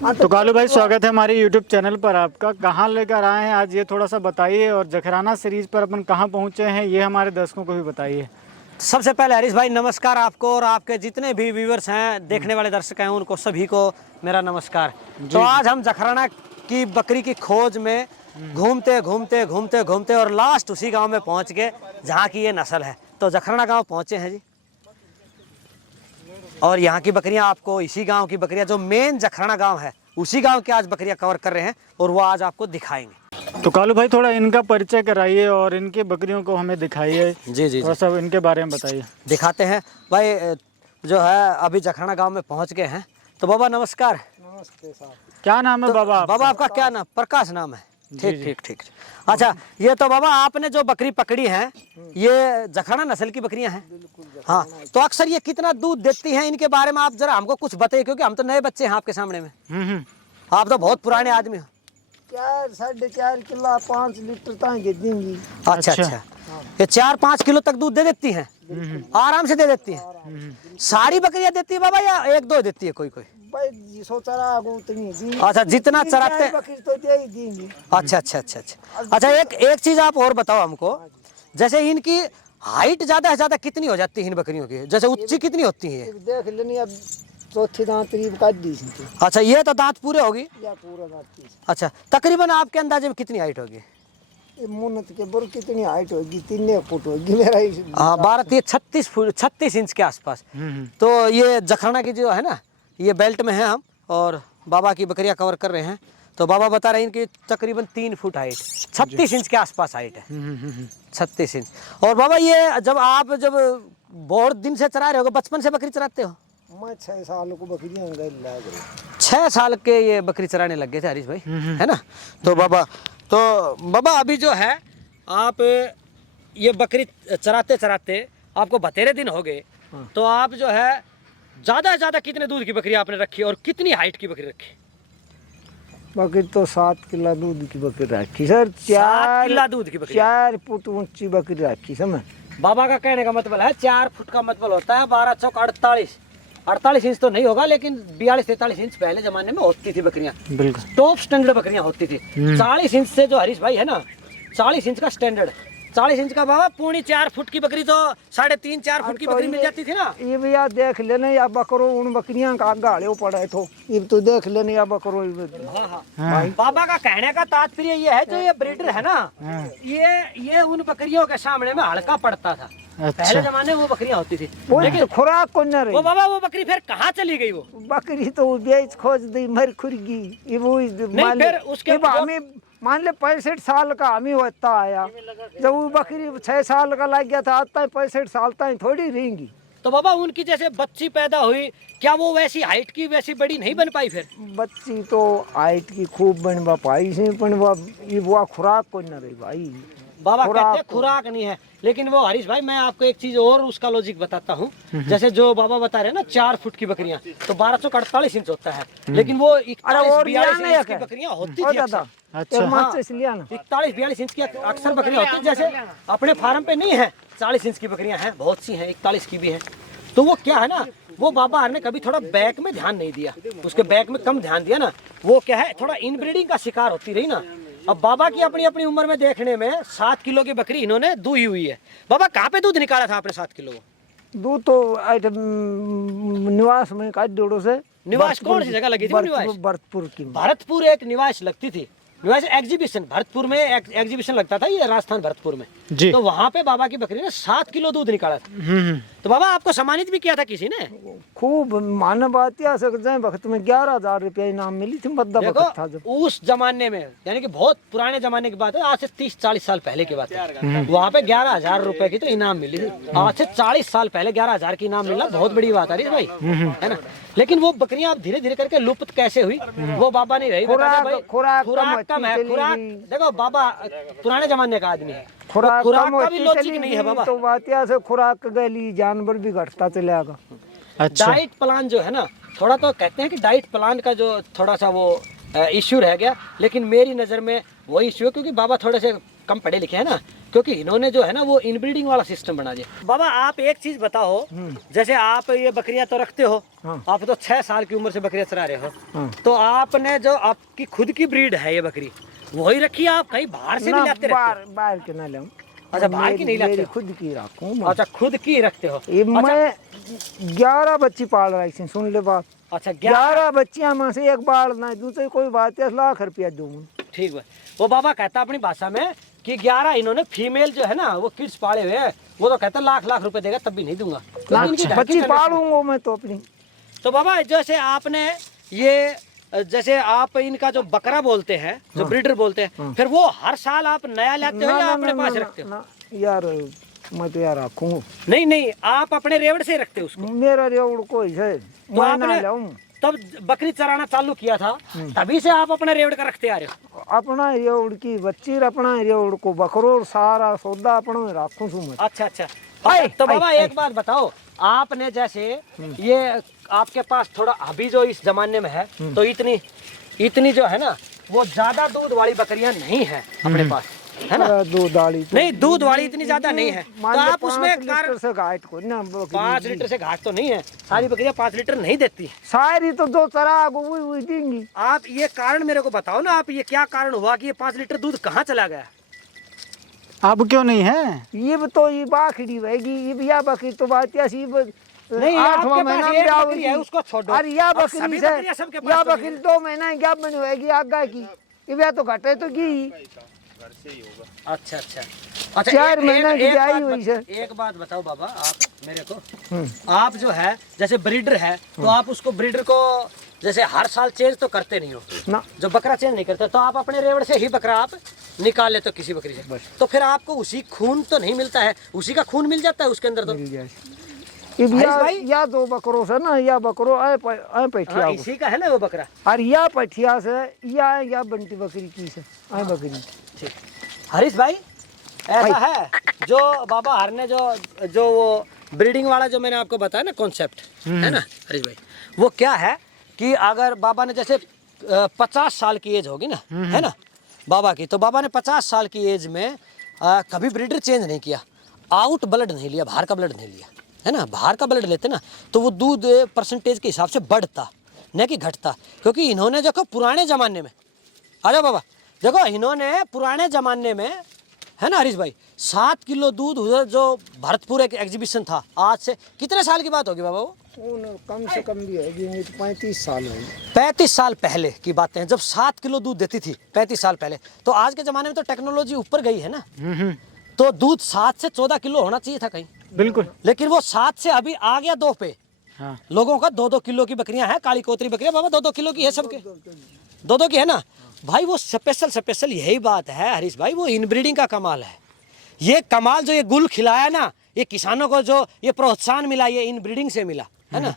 तो कालू भाई स्वागत है हमारे YouTube चैनल पर आपका। कहाँ लेकर आए हैं आज ये थोड़ा सा बताइए, और जखराना सीरीज पर अपन कहाँ पहुँचे हैं ये हमारे दर्शकों को भी बताइए। सबसे पहले हरीश भाई नमस्कार आपको, और आपके जितने भी व्यूवर्स हैं, देखने वाले दर्शक हैं, उनको सभी को मेरा नमस्कार। तो आज हम जखराना की बकरी की खोज में घूमते घूमते घूमते घूमते और लास्ट उसी गांव में पहुंच गए जहां की ये नस्ल है। तो जखराना गांव पहुंचे हैं जी, और यहाँ की बकरियां आपको, इसी गांव की बकरियां, जो मेन जखराना गांव है उसी गांव की आज बकरियां कवर कर रहे हैं और वो आज आपको दिखाएंगे। तो कालू भाई थोड़ा इनका परिचय कराइए और इनके बकरियों को हमें दिखाइए। जी जी थोड़ा सा इनके बारे में बताइए। दिखाते हैं भाई। जो है अभी जखराना गांव में पहुंच गए हैं। तो बाबा नमस्कार। नमस्ते साहब। क्या नाम है बाबा? बाबा आपका क्या नाम? प्रकाश नाम है। ठीक ठीक ठीक। अच्छा, ये तो बाबा आपने जो बकरी पकड़ी है ये जखराना नस्ल की बकरियां हैं। हाँ, तो अक्सर ये कितना दूध देती हैं, इनके बारे में आप जरा हमको कुछ बताइए, क्योंकि हम तो नए बच्चे हैं आपके सामने में। आप तो बहुत पुराने आदमी हो। 4-4.5 किलो 5 लीटर तक देंगी। अच्छा अच्छा, ये 4-5 किलो तक दूध दे देती हैं, आराम से दे देती हैं। सारी बकरियां देती है बाबा या एक दो देती है कोई कोई? भाई सोचा उतनी दी। अच्छा, जितना चराते। बकरी तो दे ही देंगी। अच्छा अच्छा अच्छा अच्छा। अच्छा, एक चीज आप और बताओ हमको, जैसे इनकी हाइट ज्यादा से ज्यादा कितनी हो जाती है इन बकरियों की? जैसे ऊंची कितनी होती है? देख लेनी अब चौथी दांत करीब काट दी थी। अच्छा, ये तो दांत पूरे होगी या पूरा दांत। अच्छा, तकरीबन आपके अंदाजे में कितनी हाइट होगी? मुन्नत के बोर कितनी हाइट होगी? 3 फुट होगी मेरा। हाँ, 36 फुट 36 इंच के आसपास। तो ये जखराना की जो है ना, ये बेल्ट में है हम, और बाबा की बकरियां कवर कर रहे हैं। तो बाबा बता रहे हैं इनकी तकरीबन 3 फुट हाइट, 36 इंच के आसपास हाइट है। 36 इंच। और बाबा ये जब बहुत दिन से चरा रहे हो, बचपन से बकरी चराते हो? मैं 6 साल को बकरियां गई। 6 साल के ये बकरी चराने लग गए थे हरीश भाई, है ना? तो बाबा अभी जो है आप ये बकरी चराते चराते आपको बतेरे दिन हो गए। तो आप जो है ज्यादा से ज्यादा कितने दूध की बकरी आपने रखी और कितनी हाइट की बकरी रखी? बकरी तो 7 किलो दूध की बकरी रखी सर। 7 किलो दूध की बकरी, 4 फुट ऊंची बकरी रखी समझ। बाबा का कहने का मतलब है 4 फुट का मतलब होता है 12 चौक 48 इंच तो नहीं होगा, लेकिन 42-43 इंच पहले जमाने में होती थी बकरियां। बिल्कुल टॉप स्टैंडर्ड बकरियां होती थी। 40 इंच से जो हरीश भाई है ना, 40 इंच का स्टैंडर्ड, 40 इंच का बाबा पौनी 4 फुट की बकरी तो 3.5-4 फुट की बकरी मिल जाती थी ना। ये भैया देख लेने या बकरो उन बकरियां का गाड़े पड़े तो ये तो देख लेने या बकरो। हाँ। बाबा का कहने का तात्पर्य ये है, जो ये ब्रीडर है ना, ये उन बकरियों के सामने में हल्का पड़ता था। पहले जमाने में वो बकरियां होती थी, लेकिन खुराक को न रही। वो बाबा वो बकरी फिर कहाँ चली गई? वो बकरी तो बेच खोज दी, मर खुरगी। ये वो फिर उसके हमें मान ले 65 साल का हमें होता आया, जब वो बकरी 6 साल का लग गया था, आता 65 साल तक थोड़ी रहेंगी। तो बाबा उनकी जैसे बच्ची पैदा हुई, क्या वो वैसी हाइट की वैसी बड़ी नहीं बन पाई? फिर बच्ची तो हाइट की खूब बनवा पाई से, पर वो खुराक को न रही भाई। बाबा कहते हैं खुराक नहीं है, लेकिन वो हरीश भाई मैं आपको एक चीज और उसका लॉजिक बताता हूँ। जैसे जो बाबा बता रहे हैं ना 4 फुट की बकरियां, तो 12 चौक 48 इंच होता है, लेकिन वो 41-42 इंच की बकरियां होती थी। अच्छा, 41-42 इंच की अक्सर बकरियां होती है। जैसे अपने फार्म पे नहीं है 40 इंच की बकरियां हैं, बहुत सी हैं, 41 की भी है। तो वो क्या है ना, वो बाबा ने कभी थोड़ा बैक में ध्यान नहीं दिया, उसके बैक में कम ध्यान दिया ना, वो क्या है थोड़ा इनब्रीडिंग का शिकार होती रही ना। अब बाबा की अपनी अपनी उम्र में देखने में 7 किलो की बकरी इन्होंने दूही हुई है। बाबा कहाँ पे दूध निकाला था आपने 7 किलो? दूध तो निवास में काट जोड़ो से। निवास कौन सी जगह लगी थी? भरतपुर की। भरतपुर एक निवास लगती थी, निवास एग्जीबिशन, भरतपुर में एग्जीबिशन लगता था, ये राजस्थान भरतपुर में जी। तो वहाँ पे बाबा की बकरी ने 7 किलो दूध निकाला था। तो बाबा आपको सम्मानित भी किया था किसी ने? खूब मानव वक्त में 11,000 रुपया इनाम मिली थी। था जब उस जमाने में, यानी कि बहुत पुराने जमाने की बात है, आज से 30-40 साल पहले की बात है। वहाँ पे 11,000 रुपए की तो इनाम मिली थी। आज से 40 साल पहले 11,000 की इनाम मिलना बहुत बड़ी बात है भाई, है ना? लेकिन वो बकरियां अब धीरे धीरे करके लुप्त कैसे हुई वो बाबा नहीं रही। खुराक कम है। खुराक देखो बाबा पुराने जमाने का आदमी है, खुराक का भी लॉजिक नहीं है बाबा। तो बात से खुराक गली जानवर भी घटता चलेगा। अच्छा। डाइट प्लान जो है ना, थोड़ा तो कहते हैं कि डाइट प्लान का जो थोड़ा सा वो इश्यू रह गया, लेकिन मेरी नज़र में वही इश्यू है, क्योंकि बाबा थोड़े से कम पढ़े लिखे हैं ना, क्योंकि इन्होंने जो है ना वो इनब्रीडिंग वाला सिस्टम बना दिया। बाबा आप एक चीज बताओ, जैसे आप ये बकरियां तो रखते हो, आप तो 6 साल की उम्र से बकरियां चरा रहे हो, तो आपने जो आपकी खुद की ब्रीड है ये बकरी वही रखी है, आप कहीं बाहर से भी लाते रहते हो? बाहर के ना लाऊं। अच्छा, बाहर की नहीं लाते मेरी हो? खुद की रखूं। अच्छा, खुद की रखते हो। ये मैं 11 बच्ची पाल रही थी, सुन ले बात। अच्छा, 11 बच्चियां में से एक बाल ना दूं तो कोई बात 10 लाख रुपया दूं। ठीक है। वो बाबा कहता अपनी भाषा में कि 11 इन्होंने फीमेल जो है ना वो किड्स पाले हुए हैं, वो तो कहता लाख रुपए देगा तब भी नहीं दूंगा। तो इनकी ढाई बच्ची की पालूंगा मैं तो अपनी। तो बाबा जैसे आपने ये, जैसे आप इनका जो बकरा बोलते हैं, जो ब्रीडर बोलते हैं, फिर वो हर साल आप नया लाते हो या अपने पास रखते हो? यार मैं तो यार रखूं। नहीं, आप अपने रेवड़ से रखते हो उसको? मेरा रेवड़ कोई है, तो मैं ना आपने लाऊं। तब बकरी चराना चालू किया था तभी से आप अपने रेवड़ का रखते आ रहे हो? अपना रेवड़ की बच्ची, अपना रेवड़ को बकरो सारा सौदा अपना रखूं सु मैं। अच्छा। तो बाबा एक बात बताओ, आपने जैसे ये आपके पास थोड़ा अभी जो इस जमाने में है तो इतनी जो है ना वो ज्यादा दूध वाली बकरियां नहीं है अपने पास, है ना? दूध वाली तो नहीं, दूध वाली इतनी ज्यादा नहीं है, तो आप उसमें 5 लीटर से घाट को ना 5 लीटर से घाट तो नहीं है, सारी बकरियां 5 लीटर नहीं देती। सारी तो दो चरा वही देंगी। आप ये कारण मेरे को बताओ ना, आप ये क्या कारण हुआ कि ये 5 लीटर दूध कहाँ चला गया? अब क्यों नहीं है? ये तो ये बाखड़ी रहेगी, ये बिया बकरी तो बात ऐसी नहीं, आपके 8वां पास महीना एक में बकरी है, उसको छोड़ो। अरे या अब बकरी सभी से बकरियां सबके पास या तो बकरी 2 महीना क्या बनी होगी आगा की, ये बिया तो घटे तो की। अच्छा। 4 महीना की आई हुई है। एक बात बताओ बाबा आप मेरे को, आप जो है जैसे ब्रीडर है तो आप उसको ब्रीडर को जैसे हर साल चेंज तो करते नहीं हो ना, जो बकरा चेंज नहीं करते, तो आप अपने रेवड़ से ही बकरा आप निकाल लेते हो किसी बकरी से, तो फिर आपको उसी खून तो नहीं मिलता है, उसी का खून मिल जाता है उसके अंदर तो? ये बिया भाई? या 2 बकरों से ना, या बकरो आए पैठिया हाँ, इसी का है ना वो बकरा। और या पैठिया से या बंटी बकरी की से आए बकरी। ठीक, हरीश भाई ऐसा है जो बाबा हर ने जो वो ब्रीडिंग वाला जो मैंने आपको बताया ना कॉन्सेप्ट, है ना हरीश भाई, वो क्या है कि अगर बाबा ने जैसे 50 साल की एज होगी ना, है ना बाबा की, तो बाबा ने 50 साल की एज में कभी ब्रीडर चेंज नहीं किया, आउट ब्लड नहीं लिया, बाहर का ब्लड नहीं लिया, है ना? बाहर का ब्लड लेते ना तो वो दूध परसेंटेज के हिसाब से बढ़ता न कि घटता, क्योंकि इन्होंने देखो पुराने ज़माने में, अरे बाबा देखो इन्होंने पुराने ज़माने में, है ना हरीश भाई, 7 किलो दूध उधर जो भरतपुर एक एग्जीबिशन था, आज से कितने साल की बात होगी बाबा? वो कम से कम भी होगी तो 35 साल होगी। 35 साल पहले की बातें हैं, जब 7 किलो दूध देती थी 35 साल पहले। तो आज के ज़माने में तो टेक्नोलॉजी ऊपर गई है ना, तो दूध 7 से 14 किलो होना चाहिए था कहीं, बिल्कुल, लेकिन वो 7 से अभी आ गया 2 पे। हाँ। लोगों का 2-2 किलो की बकरियां हैं, काली कोतरी बकरियां बाबा 2-2 किलो की है, सबके 2-2 की है ना भाई। वो स्पेशल यही बात है हरीश भाई, वो इनब्रीडिंग का कमाल है। ये कमाल जो ये गुल खिलाया ना, ये किसानों को जो ये प्रोत्साहन मिला, ये इनब्रीडिंग से मिला, है ना?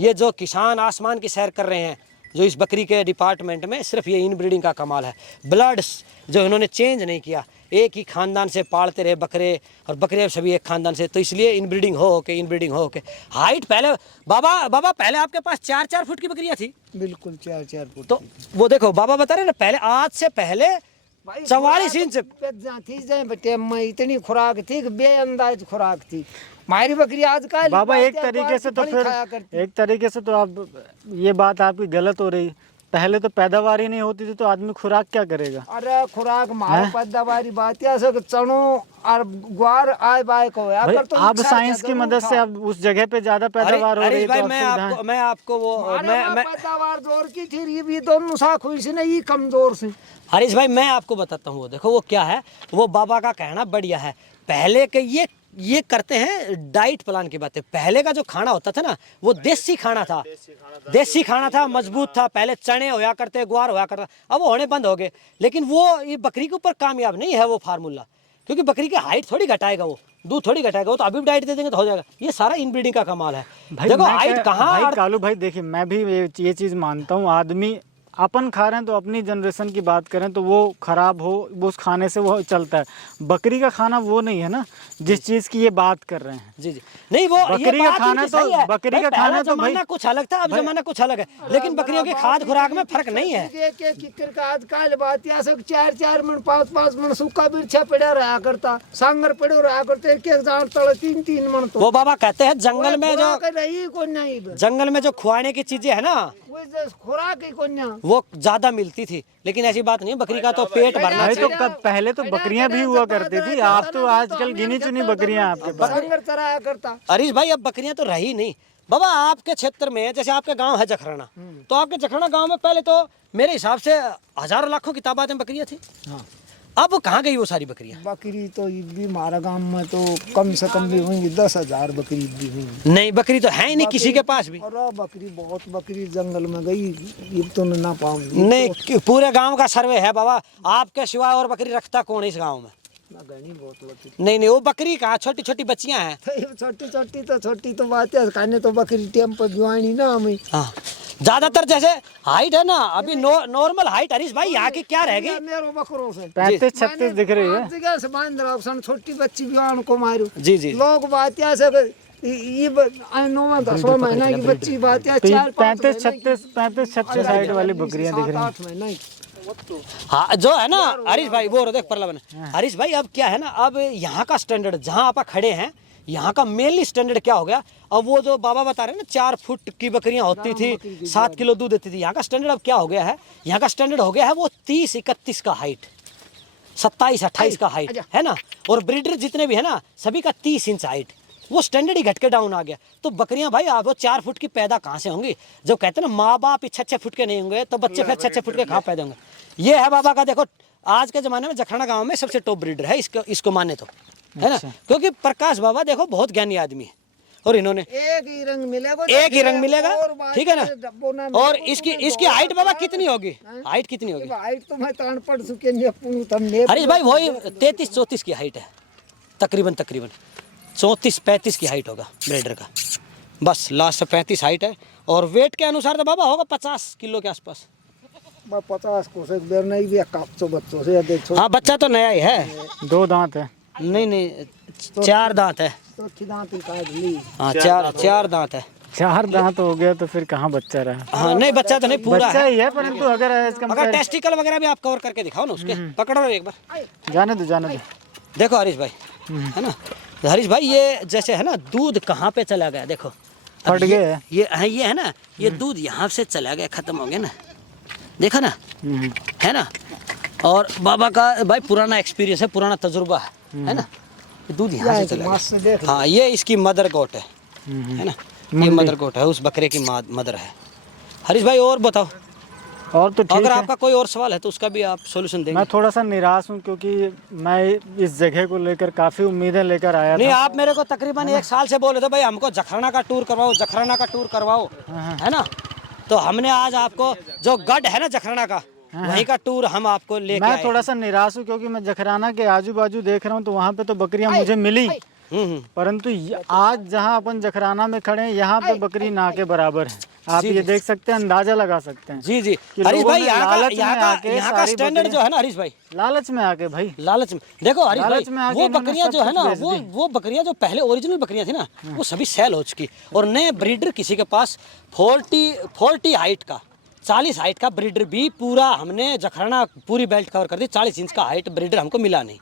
ये जो किसान आसमान की सैर कर रहे हैं जो इस बकरी के डिपार्टमेंट में, सिर्फ ये इनब्रीडिंग का कमाल है। ब्लड्स जो इन्होंने चेंज नहीं किया, एक ही खानदान से पालते रहे बकरे, और बकरे सभी एक खानदान से, तो इसलिए इनब्रीडिंग हो के हाइट पहले बाबा पहले आपके पास 4-4 फुट की बकरियां थी। बिल्कुल 4-4 फुट। तो वो देखो बाबा बता रहे ना, पहले आज से पहले 44 इंच थी जाए बेटे, मैं इतनी खुराक थी कि बेअंदाज खुराक थी हमारी बकरी। आज का बाबा एक तरीके से तो फिर एक तरीके से तो आप ये बात आपकी गलत हो रही, पहले तो पैदावार ही नहीं होती थी तो आदमी खुराक क्या करेगा? अरे खुराक मारो पैदावारी बात है, सब चनो और ग्वार आए बाय को है। भाई, अगर तो अब साइंस की मदद से अब उस जगह पे ज्यादा पैदावार हो रही है, भाई तो मैं आपको वो मैं पैदावार जोर की थी, ये भी दोनों साख हुई से नहीं कमजोर से। हरीश भाई मैं आपको बताता हूँ, वो देखो वो क्या है, वो बाबा का कहना बढ़िया है। पहले के ये करते हैं डाइट प्लान की बातें। पहले का जो खाना होता था ना वो देसी खाना था, देसी खाना था, मजबूत था। पहले चने होया करते, ग्वार होया करता, अब वो होने बंद हो गए। लेकिन वो ये बकरी के ऊपर कामयाब नहीं है वो फार्मूला, क्योंकि बकरी की हाइट थोड़ी घटाएगा, वो दूध थोड़ी घटाएगा, वो तो अभी भी डाइट दे देंगे तो हो जाएगा। ये सारा इनब्रीडिंग का कमाल है। देखो हाइट कहाँ, भाई कालू भाई देखिए, मैं भी ये चीज मानता हूँ, आदमी अपन खा रहे हैं तो अपनी जनरेशन की बात करें तो वो खराब हो, वो उस खाने से वो चलता है। बकरी का खाना वो नहीं है ना जिस चीज की ये बात कर रहे हैं। जी जी, नहीं वो ये बकरी का बात खाना इनकी तो सही है। बकरी भाई का पहला खाना तो भाई जमाना कुछ अलग था, अब जमाना कुछ अलग है, लेकिन बकरियों की खाद खुराक में फर्क नहीं है। किकर का आजकल बात या सब 4-4 मन 5-5 मन सूखा मिर्चा पड़ा रहा करता, सांगर पड़ो रहा करते, एक एक जान तले 3-3 मन तो वो बाबा कहते हैं जंगल में जो नहीं को नहीं जंगल में जो खुआने की चीजें है ना वो खुराक ही कोन्या वो ज्यादा मिलती थी, लेकिन ऐसी बात नहीं, बकरी का तो पेट भरना भाई तो चाहिए। कब पहले तो बकरियां भी हुआ करती थी, आप तो आजकल गिनी चुनी बकरियां आपके पास। सांगर चराया करता। हरीश भाई अब बकरियां तो रही नहीं बाबा। आपके क्षेत्र में जैसे आपके गांव है जखराना, तो आपके जखराना गांव में पहले तो मेरे हिसाब से हजारों लाखों की तादाद में बकरियां थी। हाँ। अब कहाँ गई वो सारी बकरियां? बकरी तो ये भी हमारा गांव में तो कम से कम भी होंगी 10,000 बकरी भी होंगी। नहीं बकरी तो है ही नहीं किसी के पास भी। और बकरी बहुत बकरी जंगल में गई, ये तो ना पाऊंगी। नहीं पूरे गांव का सर्वे है बाबा, आपके सिवाय और बकरी रखता कौन है इस गांव में? बहुत बकरी नहीं नहीं वो बकरी कहाँ, छोटी छोटी बच्चियां हैं। छोटी तो बात है, खाने तो बकरी टेम पर जुआनी ना हमें। हाँ ज्यादातर जैसे हाइट है ना अभी नॉर्मल हाइट हरीश भाई यहाँ की क्या रह गई? मेरे बकरों से 35-36 दिख रही है। जगह से बांध रहा हूँ, छोटी बच्ची भी को मारू। जी जी लोग बात ऐसे ये 9 महीना की बच्ची बात है 35-36 हाइट वाली बकरियां दिख रही हैं। हाँ जो है ना हरीश भाई वो देख परलवन हरीश भाई अब क्या है ना, अब यहाँ का स्टैंडर्ड जहाँ आप खड़े हैं यहाँ का मेनली स्टैंडर्ड क्या हो गया, अब वो जो बाबा बता रहे हैं ना 4 फुट की बकरियां होती थी 7 किलो दूध देती थी, यहाँ का स्टैंडर्ड अब क्या हो गया है, यहाँ का स्टैंडर्ड हो गया है वो 30-31 का हाइट, 27-28 का हाइट है ना, और ब्रीडर जितने भी है ना सभी का 30 इंच हाइट, वो स्टैंडर्ड ही घट के डाउन आ गया। तो बकरियां भाई आप वो 4 फुट की पैदा कहाँ से होंगी? जो कहते हैं ना माँ बाप 6-6 फुट के नहीं होंगे तो बच्चे फिर 6-6 फुट के कहाँ पैदा होंगे? ये है बाबा का देखो आज के जमाने में जखराना गांव में सबसे टॉप ब्रीडर है इसको माने तो, है ना, क्योंकि प्रकाश बाबा देखो बहुत ज्ञानी आदमी है और इन्होंने एक ही रंग मिलेगा, ठीक है ना। और इसकी हाइट बाबा कितनी होगी? हाइट कितनी होगी? हाइट तो मैं तान पड़ चुके हरीश भाई वही 33-34 की हाइट है तकरीबन 34-35 की हाइट होगा ब्रीडर का, बस लास्ट 35 हाइट है। और वेट के अनुसार तो बाबा होगा 50 किलो के आसपास। 50 को से देर नहीं भी कापचो बच्चों से देखो। हाँ बच्चा तो नया ही है, 2 दांत है। नहीं 4 दांत है। तो दांत काट ली। हाँ 4 दांत है। 4 दांत हो गया तो फिर कहाँ बच्चा रहा? हाँ नहीं बच्चा तो नहीं पूरा बच्चा है, ही है, परंतु अगर टेस्टिकल वगैरह भी आप कवर करके दिखाओ ना उसके, पकड़ो एक बार, जाने दो। देखो हरीश भाई है ना, हरीश भाई ये जैसे है ना दूध कहाँ पे चला गया देखो, फट गया ये है ना, ये दूध यहाँ से चला गया, खत्म हो गया ना, देखा ना, है ना। और बाबा का भाई पुराना एक्सपीरियंस है, पुराना तजुर्बा है ना, ये दूध यहाँ से चला गया। हाँ ये इसकी मदर गोट है ना, ये मदर गोट है, उस बकरे की मदर है। हरीश भाई और बताओ, और तो ठीक अगर है। आपका कोई और सवाल है तो उसका भी आप सोल्यूशन देंगे। मैं थोड़ा सा निराश हूँ क्योंकि मैं इस जगह को लेकर काफ़ी उम्मीदें लेकर आया नहीं था। आप मेरे को तकरीबन 1 साल से बोले थे भाई हमको जखराना का टूर करवाओ, है ना, तो हमने आज आपको जो गढ़ है ना जखराना का वहीं का टूर हम आपको लेके मैं आए। थोड़ा सा निराश हूँ क्योंकि मैं जखराना के आजू बाजू देख रहा हूँ तो वहाँ पे तो बकरियाँ मुझे मिली, परंतु आज जहाँ अपन जखराना में खड़े हैं यहाँ पे बकरी ना के बराबर है। आप ये देख सकते हैं, अंदाजा लगा सकते हैं। जी जी कि हरीश लोगों भाई ने यहाँ लालच का स्टैंडर्ड जो है ना हरीश भाई, लालच में आके भाई, लालच में देखो हरीश लालच भाई में आके वो इन्होंने बकरियां सब जो है कुछ ना बेच दी। वो बकरियां जो पहले ओरिजिनल बकरियां थी ना वो सभी सेल हो चुकी, और नए ब्रीडर किसी के पास 40 हाइट का 40 हाइट का ब्रीडर भी पूरा हमने जखराना पूरी बेल्ट कवर कर दी, 40 इंच का हाइट ब्रीडर हमको मिला नहीं,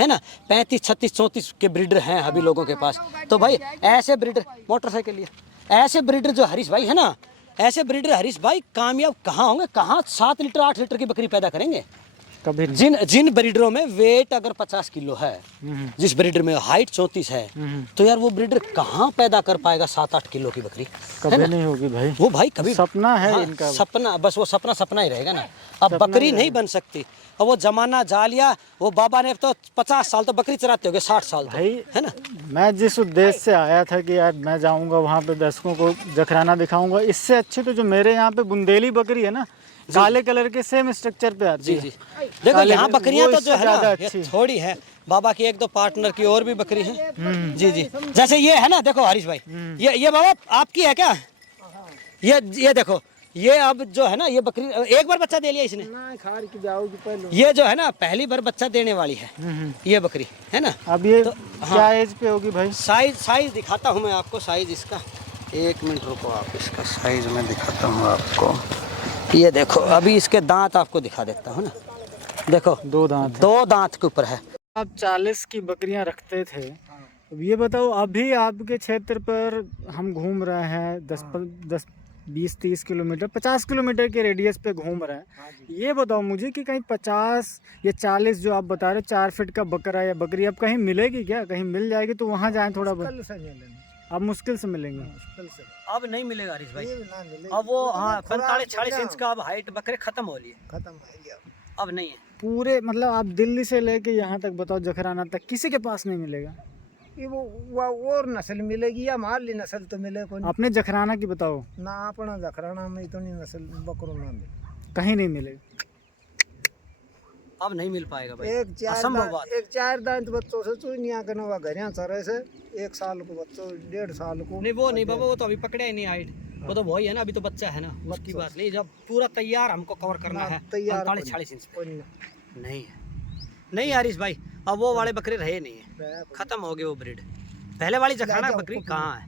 है ना। 35, 36, 34 के ब्रीडर हैं अभी लोगों के पास। तो भाई ऐसे ब्रीडर मोटरसाइकिल लिए ऐसे ब्रीडर जो हरीश भाई है ना, ऐसे ब्रीडर हरीश भाई कामयाब कहाँ होंगे? कहाँ 7 लीटर 8 लीटर की बकरी पैदा करेंगे? कभी नहीं। जिन ब्रीडरों में वेट अगर 50 किलो है, जिस ब्रीडर में हाइट 34 है, तो यार वो ब्रीडर कहाँ पैदा कर पाएगा 7-8 किलो की बकरी? कभी नहीं होगी भाई, वो भाई कभी सपना है हाँ, इनका। सपना, बस वो सपना ही रहेगा ना। अब बकरी नहीं बन सकती, अब वो जमाना जा लिया। वो बाबा ने तो 50 साल तो बकरी चराते हो गए, 60 साल तो, भाई है ना। मैं जिस उद्देश्य से आया था कि यार मैं जाऊंगा वहाँ पे दर्शकों को जखराना दिखाऊंगा, इससे अच्छी तो जो मेरे यहाँ पे बुंदेली बकरी है ना, काले कलर के सेम स्ट्रक्चर पे आती जी है। जी देखो यहाँ बकरियां तो जो है ना ज्यादा ये अच्छी। थोड़ी है, बाबा की 1-2 पार्टनर की और भी बकरी है। जी जी जैसे ये है ना, देखो हरीश भाई ये बाबा आपकी है क्या? ये देखो ये अब जो है ना, ये बकरी एक बार बच्चा दे लिया इसने। ना खार की जाओगी पहले। ये जो है ना पहली बार बच्चा देने वाली है ये बकरी, है ना। अब ये तो, क्या एज पे होगी भाई? साइज दिखाता हूँ मैं आपको, साइज इसका। 1 मिनट रुको, आप इसका साइज में दिखाता हूँ आपको। ये देखो, अभी इसके दांत आपको दिखा देता हूँ ना, देखो 2 दांत। 2 दांत के ऊपर है। आप 40 की बकरियां रखते थे, अब ये बताओ अभी आपके क्षेत्र पर हम घूम रहे हैं 20-30 किलोमीटर 50 किलोमीटर के रेडियस पे घूम रहे हैं। ये बताओ मुझे कि कहीं 50 या 40 जो आप बता रहे हो 4 फीट का बकरा या बकरी अब कहीं मिलेगी क्या? कहीं मिल जाएगी तो वहाँ जाएं थोड़ा बहुत। अब मुश्किल से मिलेंगे। अब नहीं मिलेगा हरीश भाई, ये ना मिले। अब वो हाँ 45-46 इंच का अब हाइट बकरे खत्म हो लिए, खत्म हो गया। अब नहीं है। पूरे मतलब आप दिल्ली से लेके यहाँ तक बताओ जखराना तक किसी के पास नहीं मिलेगा। ये वो और नस्ल मिलेगी या मारली नस्ल तो मिले कोई आपने जखराना की बताओ, ना। अपना जखराना में तो नहीं नस्ल बकरों ना मिले, कहीं नहीं मिलेगी। अब नहीं मिल पाएगा भाई, एक असंभव बात। 4 दांत बच्चों से चुनिया के नवा घरिया चरे से 1 साल को बच्चों 1.5 साल को नहीं वो नहीं बाबा, वो तो अभी पकड़े ही नहीं हाइट, वो तो वही है ना, अभी तो बच्चा है ना, उसकी बात नहीं। जब पूरा तैयार हमको कवर करना है 45-46 इंच पे। नहीं है, नहीं हरीश भाई, अब वो वाले बकरे रहे नहीं है, खत्म हो गए वो ब्रीड। पहले वाली जखराना बकरी कहाँ है?